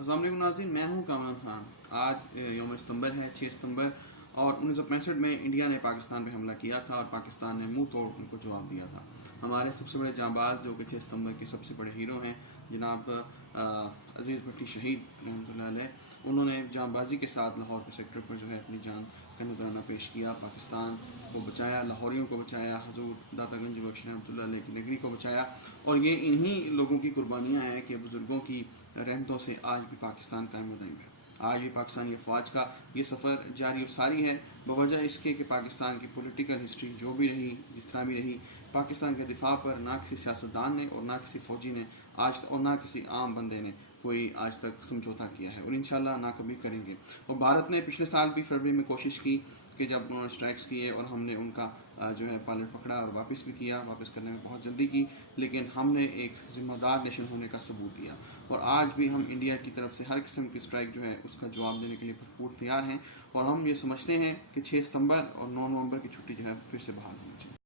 السلام علیکم ناظرین، میں ہوں کامران خان۔ آج یوم ستمبر ہے، 6 ستمبر، اور 1965 میں انڈیا نے پاکستان پہ حملہ کیا تھا اور پاکستان نے منہ توڑ ان کو جواب دیا تھا۔ ہمارے سب سے بڑے جانباز جو کہ 6 ستمبر کے سب سے بڑے ہیرو ہیں، جناب عزیز بھٹی شہید رحمۃ اللہ علیہ، انہوں نے جان بازی کے ساتھ لاہور کے سیکٹر پر جو ہے اپنی جان کا نذرانہ پیش کیا، پاکستان کو بچایا، لاہوریوں کو بچایا، حضور داتا گنج بخش رحمۃ اللہ علیہ کی نگری کو بچایا۔ اور یہ انہی لوگوں کی قربانیاں ہیں کہ بزرگوں کی رحمتوں سے آج بھی پاکستان قائم و دائم ہے۔ آج بھی پاکستانی افواج کا یہ سفر جاری و ساری ہے، بوجہ اس کے کہ پاکستان کی پولیٹیکل ہسٹری جو بھی رہی، جس طرح بھی رہی، پاکستان کے دفاع پر نہ کسی سیاستدان نے اور نہ کسی فوجی نے اور نہ کسی عام بندے نے کوئی آج تک سمجھوتا کیا ہے، اور انشاءاللہ نہ کبھی کریں گے۔ اور بھارت نے پچھلے سال بھی فروری میں کوشش کی کہ جب انہوں نے اسٹرائکس کیے اور ہم نے ان کا جو ہے پائلٹ پکڑا اور واپس بھی کیا، واپس کرنے میں بہت جلدی کی، لیکن ہم نے ایک ذمہ دار نیشن ہونے کا ثبوت دیا، اور آج بھی ہم انڈیا کی طرف سے ہر قسم کی اسٹرائک جو ہے اس کا جواب دینے کے لیے بھرپور تیار ہیں، اور ہم یہ سمجھتے ہیں کہ 6 ستمبر اور 9 نومبر کی چھٹی جو ہے پھر سے بحال ہونی چاہیے۔